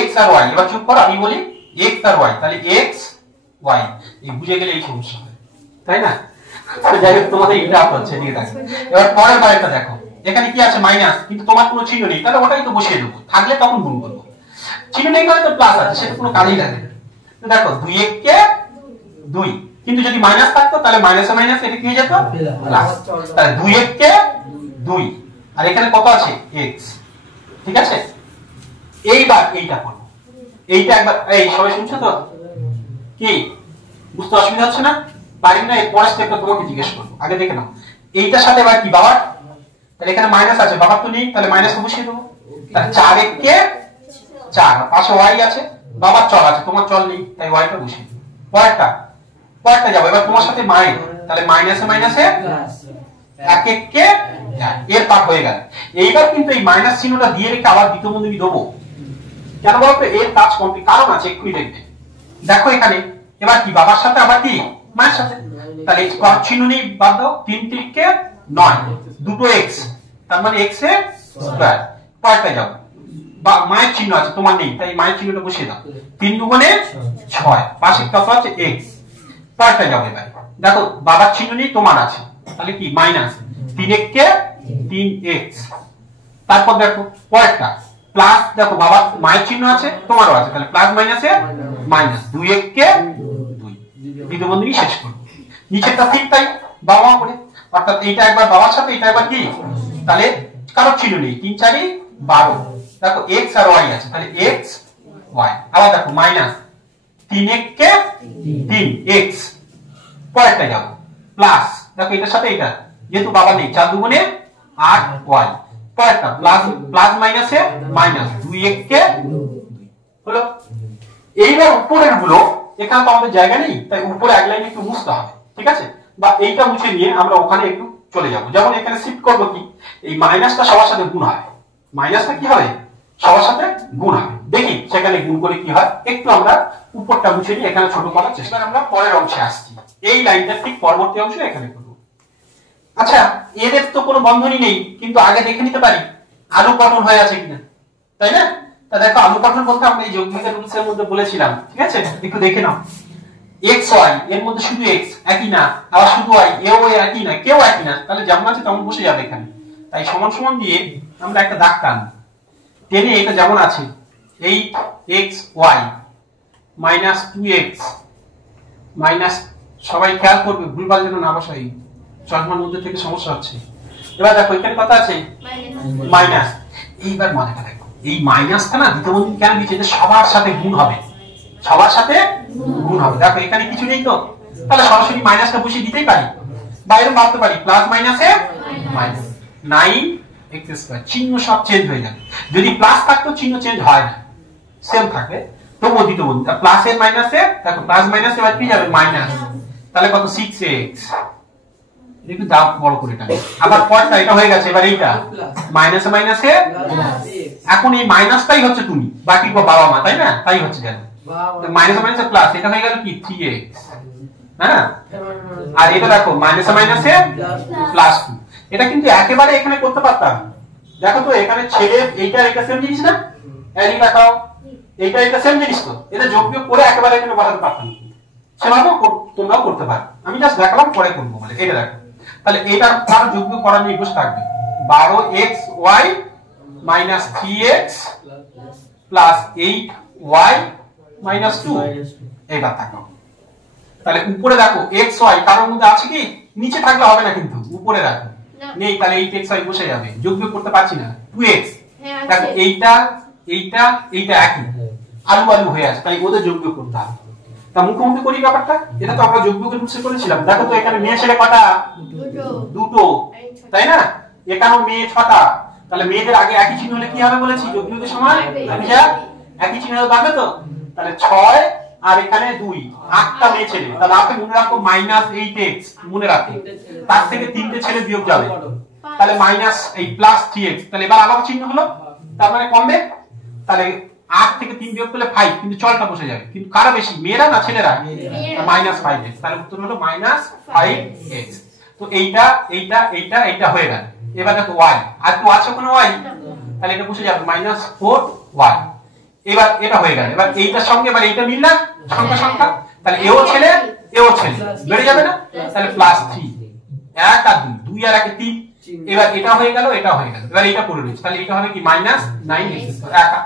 x আর y। এবার চুপ করো, আমি বলি x আর y, তাহলে x y। এই বুঝে গেলে এই সমস্যা হয়, তাই না? যাই হোক, তোমাদের ইন্টারাপ্ট হচ্ছে, এদিকে দেখো। এবার পরের বারেটা দেখো, এখানে কি আছে মাইনাস, কিন্তু তোমার কোনো চিহ্ন নেই, তাহলে ওটাই তো বসিয়ে দেবো, থাকলে তখন গুণ করবো। চিহ্ন নেই মানে তো প্লাস আছে, সেটা কোনো কাজেই লাগে না। দেখো 2 কে 2, কিন্তু যদি মাইনাস থাকতো তাহলে মাইনাসে মাইনাস এটা কি হয়ে যেত প্লাস। তাহলে 2 কে 2, আর এখানে কত আছে x, ঠিক আছে? এইবার এইটা করব, এইটা একবার, এই সবাই শুনছো তো? কি বুঝতে অসুবিধা হচ্ছে না? পারি না, এর পরের স্টেপটা তোমাকে জিজ্ঞেস করবো, আগে দেখে নাও। এইটার সাথে এবার কি বাবার, তাহলে এখানে মাইনাস আছে, বাবার তো নেই, তাহলে মাইনাস বসিয়ে দেবো। তাহলে 4 কে 4, পাশে y আছে, বাবার চল আছে, তোমার চল নেই, তাই y টা বসিয়ে দেবো। পরেরটা যাবো, এবার তোমার সাথে মাইনাস, তাহলে মাইনাসে মাইনাসে 1 কে 1, এর পাঠ হয়ে গেল। এইবার কিন্তু এই মাইনাস চিহ্নটা দিয়ে রেখে আবার দ্বিতীয় বন্ধনী দেবো, কেন বলতো? এর কাজ কমপ্লিট, কারণ আছে, এক্ষুনি দেখবে। দেখো এখানে এবার কি বাবার সাথে আবার কি মায়ের সাথে, তাহলে চিহ্ন নেই, বাদ দাও। 3 কে 9, দুটো x, তার মানে x এর স্কয়ার। পরেরটা যাও, মায়ের চিহ্ন আছে, তোমার নেই, তাই মায়ের চিহ্নটা বসিয়ে দাও। 3 দুগুণে 6, পাশে কত আছে x। পরেরটা যাও, এবার দেখো বাবার চিহ্ন নেই, তোমার আছে, তাহলে কি মাইনাস 3 কে 3x। তারপর দেখো পরেরটা প্লাস, দেখো বাবার মায়ের চিহ্ন আছে, তোমারও আছে, তাহলে প্লাস মাইনাসে মাইনাস 2 কে 2, দ্বিতীয় বন্ধনী শেষ করব। নিচেরটা ঠিক তাই, বাবা করে, অর্থাৎ এইটা একবার বাবার সাথে, এটা একবার কি, তাহলে কারো চিহ্ন নেই, 3 4 12। দেখো x আর y আছে, তাহলে x y। আবার দেখো মাইনাস 3 কে 3x। পরেরটা যাবো প্লাস, দেখো এটার সাথে এটা, যেহেতু বাবা নেই, 4 দুগুণে 8y। পরেরটা প্লাস, প্লাস মাইনাসে মাইনাস 2 কে 2 হলো। এইবার উপরের গুলো, এখানে তো আমাদের জায়গা নেই, তাই উপরে এক লাইন একটু মুছতে হবে, ঠিক আছে? বা এইটা মুছে নিয়ে আমরা ওখানে একটু চলে যাব। যেমন এখানে শিফট করব কি, এই মাইনাসটা সবার সাথে গুণ হয়, মাইনাসটা কি হবে সবার সাথে গুণ হবে। দেখি সেখানে গুণ করে কি হয়, একটু আমরা উপরটা মুছে নিয়ে এখানে ছোট করার চেষ্টা। আমরা পরের অংশে আসছি, এই লাইনটা ঠিক পরবর্তী অংশে এখানে করব। আচ্ছা, এদের তো কোনো বন্ধনী নেই, কিন্তু আগে দেখে নিতে পারি আলু পটল হয়ে আছে কিনা, তাই না? তা দেখো আলু পটল বলতে আমরা এই যোগবিয়োগের রুলসের মধ্যে বলেছিলাম, ঠিক আছে? একটু দেখে নাও। x y এর মধ্যে শুধু x একই না, আবার শুধু y এও একই না, কেউ একই না, তাহলে যেমন আছে তেমন বসে যাবে এখানে। তাই সমান সমান দিয়ে আমরা একটা দাগ টান টেনে, এটা যেমন আছে 8xy মাইনাস 2x মাইনাস, সবাই খেয়াল করবে ভুলভাল যেন না বসাই, চশমার মধ্যে থেকে সমস্যা হচ্ছে। এবার দেখো এখানে কত আছে মাইনাস। এইবার মানেটা দেখো, এই মাইনাসটা না দ্বিতীয় বন্ধনী কেন দিচ্ছে, যে সবার সাথে গুণ হবে, সবার সাথে গুণ হবে। দেখো এখানে কিছু নেই তো, তাহলে সরাসরি মাইনাসটা বসিয়ে দিতেই পারি, বাইরে ভাবতে পারি প্লাস মাইনাসে মাইনাস 9x²। চিহ্ন সব চেঞ্জ হয়ে যাবে, যদি প্লাস থাকতো চিহ্ন চেঞ্জ হয় না, সেম থাকে। তবুও দ্বিতীয় বন্ধনী প্লাসের মাইনাসে, দেখো প্লাস মাইনাসে এবার কি যাবে মাইনাস, তাহলে কত 6x। একটু দাও বড় করে টানি। আবার পরটা এটা হয়ে গেছে, এবার এইটা মাইনাসে মাইনাসে, এখন এই মাইনাসটাই হচ্ছে তুমি, বাকি বাবা মা, তাই না? তাই হচ্ছে জানো, মাইনাসে মাইনাসে প্লাস, এটা হয়ে গেল কি 3x, হ্যাঁ? আর এটা দেখো মাইনাসে মাইনাসে প্লাস 2। এটা কিন্তু একেবারে এখানে করতে পারতাম, দেখো তো এখানে ছেলে এইটা এটা সেম জিনিস না, এই দেখাও এইটা এটা সেম জিনিস তো, এটা যোগ বিয়োগ করে একেবারে এখানে বসাতে পারতাম, সেভাবেও তোমরাও করতে পারো, আমি জাস্ট দেখালাম পরে করবো বলে। এটা দেখো, তাহলে এটা আর যোগ বিয়োগ করা নিয়ে বসে থাকবে, 12xy minus 3x plus 8y minus 2। এইবার দেখো, তাহলে উপরে দেখো xy কারোর মধ্যে আছে কি, নিচে থাকলে হবে না, কিন্তু উপরে দেখো নেই, তাহলে 8xy বসে যাবে, যোগ বিয়োগ করতে পারছি না, 2x। দেখো এইটা এইটা এইটা একই, আলু আলু হয়ে আছে, তাই ওদের যোগ বিয়োগ করতে হবে। তা মুখোমুখি করি ব্যাপারটা, এটা তো আমরা যোগ বিয়োগের রুলসে করেছিলাম। দেখো তো এখানে মেয়ে ছেলে কটা, দুটো, তাই না? এখানেও মেয়ে 6টা, তাহলে মেয়েদের আগে একই চিহ্ন হলে কি হবে বলেছি, যোগ বিয়োগের সময় একই চিহ্ন হলে পাবে তো, তাহলে 6 আর এখানে 2, 8টা মেয়ে ছেলে, তাহলে আপনি মনে রাখো -8x মনে রাখো, তার থেকে 3টে ছেলে বিয়োগ যাবে, তাহলে মাইনাস এই প্লাস 3x। তাহলে এবার আলাদা চিহ্ন হলো, তার মানে কমবে, তাহলে 8 থেকে 3 বিয়োগ করলে 5, কিন্তু চলটা বসে যাবে। কিন্তু কারা বেশি, মেয়েরা না ছেলেরা? -5x, তাহলে উত্তর হলো -5x। তো এইটা এইটা এইটা এইটা হয়ে গেল। এবার দেখো y, আর তো আছে কোনো y, তাহলে এটা বসে যাবে -4y। এবার এটা হয়ে গেল। এবার এইটার সঙ্গে এবার এইটা মিল না সংখ্যা সংখ্যা, তাহলে এও ছেলে এও ছেলে, বেড়ে যাবে না? তাহলে +3, 1 আর 2, 2 আর 1 3। এবার এটা হয়ে গেল, এটা হয়ে গেল। এবার এটা পড়ে রয়েছে, তাহলে এটা হবে কি -9x। একা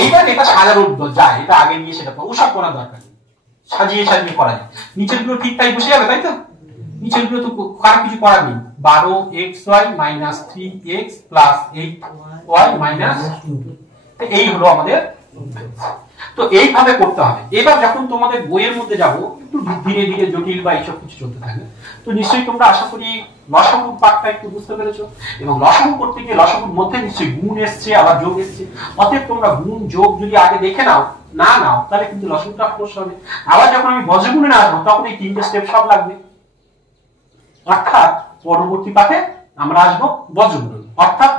এইবার এটা সাজানোর যায়, এটা আগে নিয়ে সেটা ওসব করার দরকার নেই, সাজিয়ে সাজিয়ে করা যায়। নিচের গুলো ঠিকঠাক বসে যাবে, তাই তো? নিচের গুলো তো কার কিছু করার নেই। 12xy - 3x + 8y - 2, এই হলো আমাদের। তো এইভাবে করতে হবে। এবার যখন তোমাদের বইয়ের মধ্যে যাব, একটু ধীরে ধীরে জটিল বা এইসব কিছু চলতে থাকে, তো নিশ্চয়ই তোমরা আশা করি লসাগুর পাঠটা একটু বুঝতে পেরেছো। এবং লসাগু করতে গিয়ে লসাগুর মধ্যে নিশ্চয়ই গুণ এসছে, আবার যোগ এসছে। অতএব তোমরা গুণ যোগ যদি আগে দেখে নাও, না নাও, তাহলে কিন্তু লসাগুটা ফোর্স হবে। আবার যখন আমি বজ্রগুণে না আসবো, তখন এই 3টে স্টেপ সব লাগবে। অর্থাৎ পরবর্তী পাঠে আমরা আসবো বজ্রগুণ, অর্থাৎ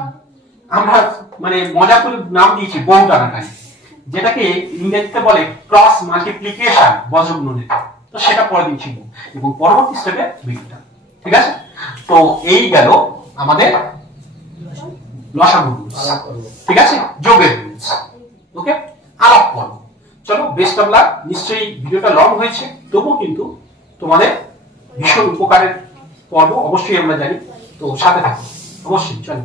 আমরা মানে মজা করে নাম দিয়েছি বউ টানাটানি, যেটাকে ইংরেজিতে বলে ক্রস মাল্টিপ্লিকেশন বজ্রগুণনের। তো সেটা পরে দিন শিখবো এবং পরবর্তী স্টেপে ভিডিওটা, ঠিক আছে? তো এই গেল আমাদের লসাগু, ঠিক আছে, যোগের রুলস। ওকে, আলাপ পর্ব। চলো, বেস্ট অফ লাক। নিশ্চয়ই ভিডিওটা লং হয়েছে, তবুও কিন্তু তোমাদের ভীষণ উপকারের পর্ব অবশ্যই আমরা জানি। তো সাথে থাকো অবশ্যই, চলো।